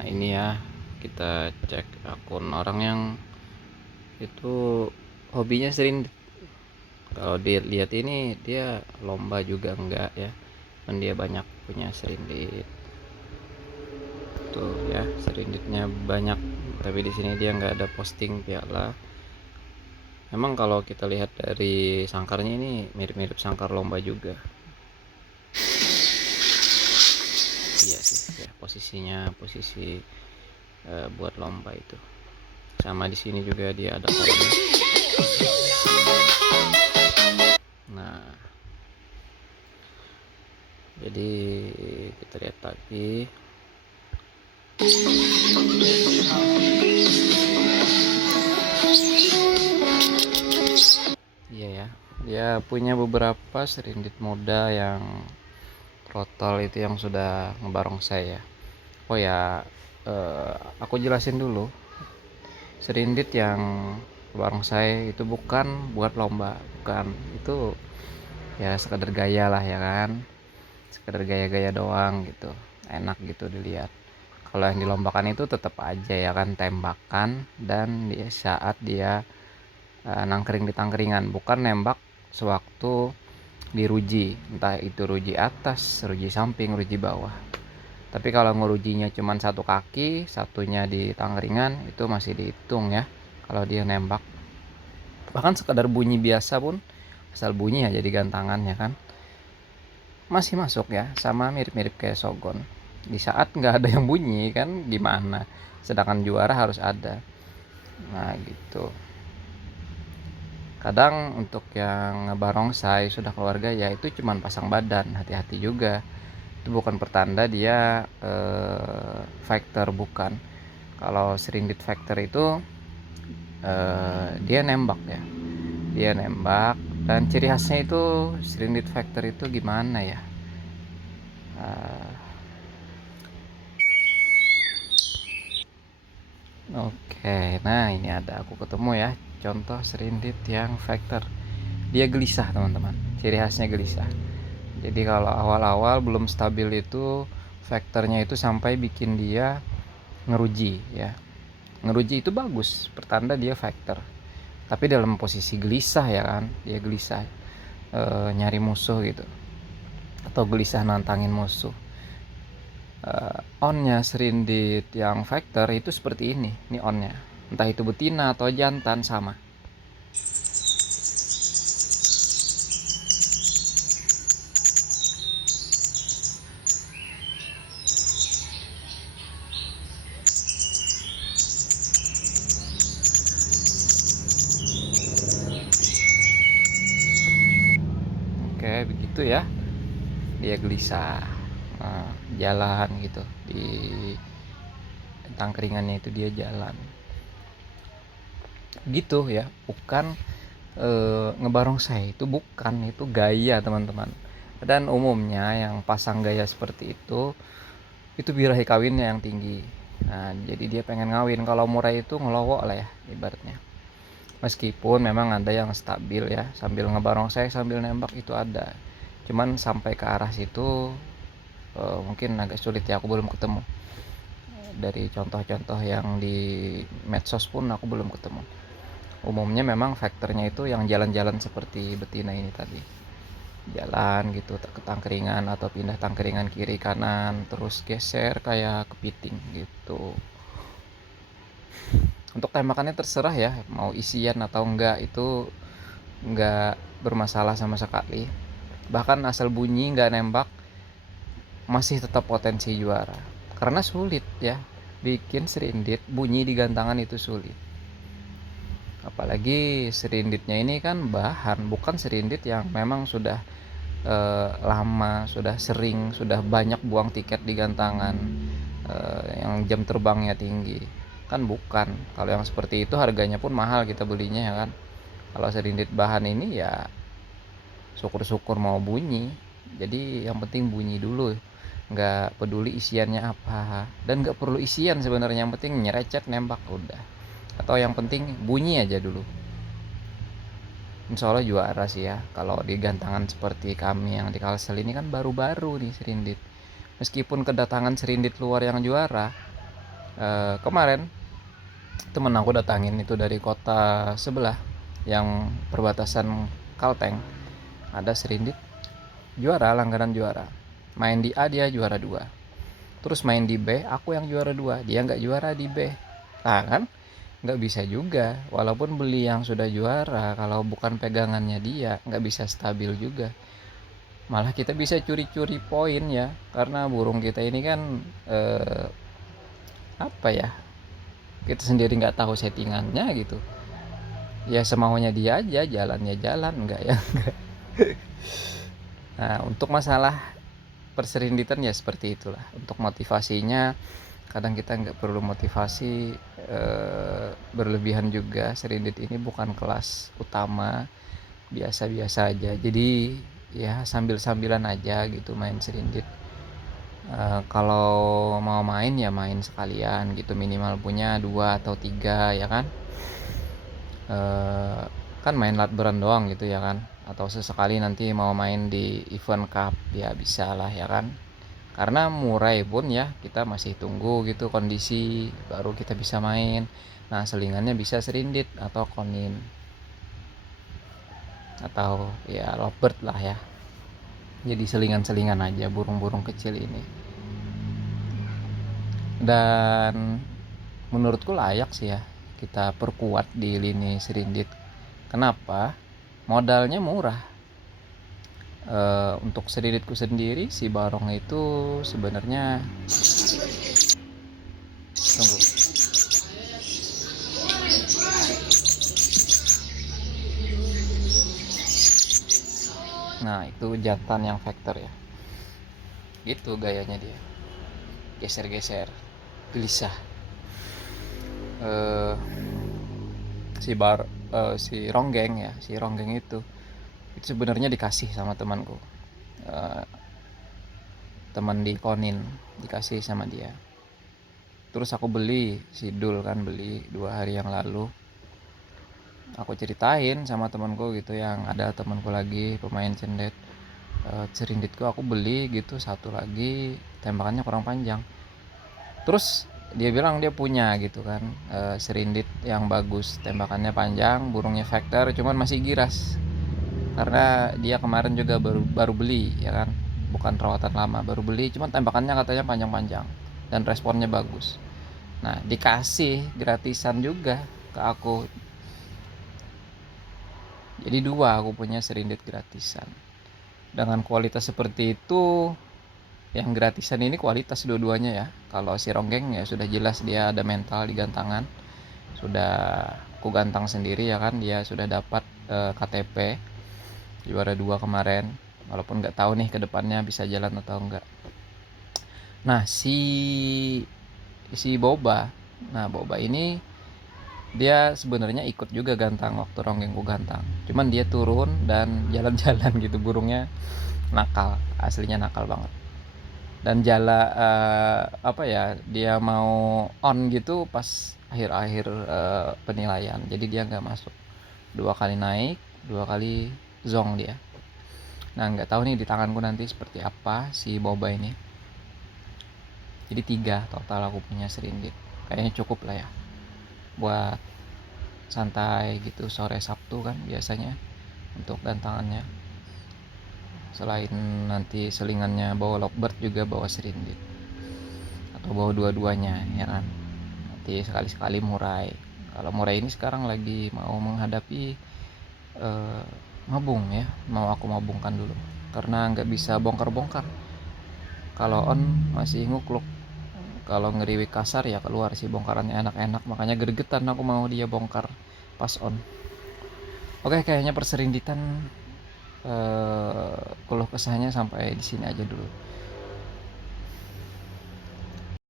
Nah ini ya, kita cek akun orang yang itu hobinya serindit. Kalau dilihat ini dia lomba juga enggak ya, kan dia banyak punya serindit tuh ya, serinditnya banyak. Tapi di sini dia nggak ada posting piala. Memang kalau kita lihat dari sangkarnya ini mirip-mirip sangkar lomba juga. Iya sih ya, posisi buat lomba itu. Sama di sini juga dia ada kolomnya. Nah, jadi kita lihat lagi. Iya ya, dia punya beberapa serindit muda yang protol itu yang sudah ngebarongsai ya. Oh ya, aku jelasin dulu. Serindit yang barongsai itu bukan buat lomba, bukan. Itu ya sekedar gaya lah ya kan, sekedar gaya-gaya doang gitu, enak gitu dilihat. Kalau yang dilombakan itu tetap aja ya kan, tembakan dan di saat dia nangkring di tangkringan, bukan nembak sewaktu diruji, entah itu ruji atas, ruji samping, ruji bawah. Tapi kalau ngerujinya cuma satu kaki, satunya di tangkringan, itu masih dihitung ya kalau dia nembak. Bahkan sekedar bunyi biasa pun, asal bunyi aja di gantangannya kan, masih masuk ya, sama mirip-mirip kayak sogon. Di saat nggak ada yang bunyi kan gimana, sedangkan juara harus ada. Nah gitu. Kadang untuk yang barongsai sudah keluarga ya itu cuman pasang badan, hati-hati juga. Itu bukan pertanda dia factor, bukan. Kalau serindit factor itu dia nembak ya, dia nembak. Dan ciri khasnya itu serindit factor itu gimana ya, oke, nah ini ada aku ketemu ya contoh serindit yang factor. Dia gelisah teman-teman, ciri khasnya gelisah. Jadi kalau awal-awal belum stabil itu faktornya itu sampai bikin dia ngeruji ya. Ngeruji itu bagus, pertanda dia faktor. Tapi dalam posisi gelisah ya kan, dia gelisah nyari musuh gitu, atau gelisah nantangin musuh. Onnya serindit yang faktor itu seperti ini onnya. Entah itu betina atau jantan sama. Oke, begitu ya. Dia gelisah. Jalan gitu di tangkringannya itu dia jalan. Gitu ya, bukan ngebarongsai itu bukan, itu gaya teman-teman. Dan umumnya yang pasang gaya seperti itu birahi kawinnya yang tinggi. Nah, jadi dia pengen ngawin. Kalau murah itu ngelowok lah ya ibaratnya. Meskipun memang ada yang stabil ya, sambil ngebarongsai sambil nembak itu ada. Cuman sampai ke arah situ mungkin agak sulit ya, aku belum ketemu. Dari contoh-contoh yang di medsos pun aku belum ketemu. Umumnya memang faktornya itu yang jalan-jalan seperti betina ini tadi, jalan gitu ke tangkringan atau pindah tangkringan kiri kanan terus geser kayak kepiting gitu. Untuk tembakannya terserah ya, mau isian atau enggak itu enggak bermasalah sama sekali. Bahkan asal bunyi enggak nembak masih tetap potensi juara. Karena sulit ya, bikin serindit bunyi di gantangan itu sulit. Apalagi serinditnya ini kan bahan, bukan serindit yang memang sudah lama, sudah sering, sudah banyak buang tiket di gantangan, yang jam terbangnya tinggi. Kan bukan. Kalau yang seperti itu harganya pun mahal kita belinya ya kan. Kalau serindit bahan ini ya syukur-syukur mau bunyi. Jadi yang penting bunyi dulu. Nggak peduli isiannya apa. Dan nggak perlu isian sebenarnya, yang penting nyerecet nembak udah. Atau yang penting bunyi aja dulu. Insya Allah juara sih ya. Kalau di gantangan seperti kami yang di Kalsel ini kan baru-baru nih serindit. Meskipun kedatangan serindit luar yang juara, Kemarin temen aku datangin itu dari kota sebelah yang perbatasan Kalteng, ada serindit juara, langganan juara. Main di A dia juara 2, terus main di B aku yang juara 2, dia nggak juara di B. Nah kan nggak bisa juga, walaupun beli yang sudah juara, kalau bukan pegangannya dia nggak bisa stabil juga, malah kita bisa curi-curi poin ya, karena burung kita ini kan apa ya, kita sendiri nggak tahu settingannya gitu, ya semaunya dia aja, jalannya jalan enggak ya. Nah untuk masalah perserinditan ya seperti itulah. Untuk motivasinya kadang kita nggak perlu motivasi berlebihan juga. Serindit ini bukan kelas utama, biasa-biasa aja, jadi ya sambil-sambilan aja gitu main serindit. Kalau mau main ya main sekalian gitu, minimal punya 2 atau 3 ya kan. Kan main latberan doang gitu ya kan, atau sesekali nanti mau main di event cup ya bisa lah ya kan, karena murai pun ya kita masih tunggu gitu kondisi baru kita bisa main. Nah selingannya bisa serindit atau konin atau ya lovebird lah ya, jadi selingan-selingan aja burung-burung kecil ini. Dan menurutku layak sih ya kita perkuat di lini serindit. Kenapa? Modalnya murah. Untuk serinditku sendiri si barong itu sebenarnya, tunggu, nah itu jantan yang vector ya, gitu gayanya dia, geser-geser gelisah. eh si ronggeng ya, si ronggeng itu sebenarnya dikasih sama temanku, eh, teman di Konin, dikasih sama dia. Terus aku beli si Dul kan, beli 2 hari yang lalu. Aku ceritain sama temanku gitu, yang ada temanku lagi pemain cendet, serinditku aku beli gitu satu lagi, tembakannya kurang panjang. Terus dia bilang dia punya gitu kan, serindit yang bagus, tembakannya panjang, burungnya vector, cuman masih giras. Karena dia kemarin juga baru beli ya kan, bukan perawatan lama, baru beli, cuman tembakannya katanya panjang-panjang dan responnya bagus. Nah dikasih gratisan juga ke aku, jadi 2 aku punya serindit gratisan dengan kualitas seperti itu. Yang gratisan ini kualitas dua-duanya ya. Kalau si ronggeng ya sudah jelas dia ada mental di gantangan, sudah aku gantang sendiri ya kan, dia sudah dapat KTP juara 2 kemarin, walaupun nggak tahu nih kedepannya bisa jalan atau enggak. Nah si Boba, nah Boba ini dia sebenarnya ikut juga gantang waktu ronggengku gantang, cuman dia turun dan jalan-jalan gitu, burungnya nakal, aslinya nakal banget. Dan apa ya, dia mau on gitu pas akhir-akhir penilaian, jadi dia nggak masuk. 2 kali naik, 2 kali zong dia. Nah nggak tahu nih di tanganku nanti seperti apa si Boba ini. Jadi 3 total aku punya serindit, kayaknya cukup lah ya buat santai gitu sore Sabtu kan biasanya untuk gantangannya. Selain nanti selingannya bawa lovebird, juga bawa serindit atau bawa dua-duanya ya kan, nanti sekali-sekali murai. Kalau murai ini sekarang lagi mau menghadapi mabung ya, mau aku mabungkan dulu karena nggak bisa bongkar-bongkar. Kalau on masih ngukluk, kalau ngeriwik kasar ya keluar sih bongkarannya enak-enak, makanya gregetan aku mau dia bongkar pas on. Oke, kayaknya perserinditan keluh kesahnya sampai di sini aja dulu.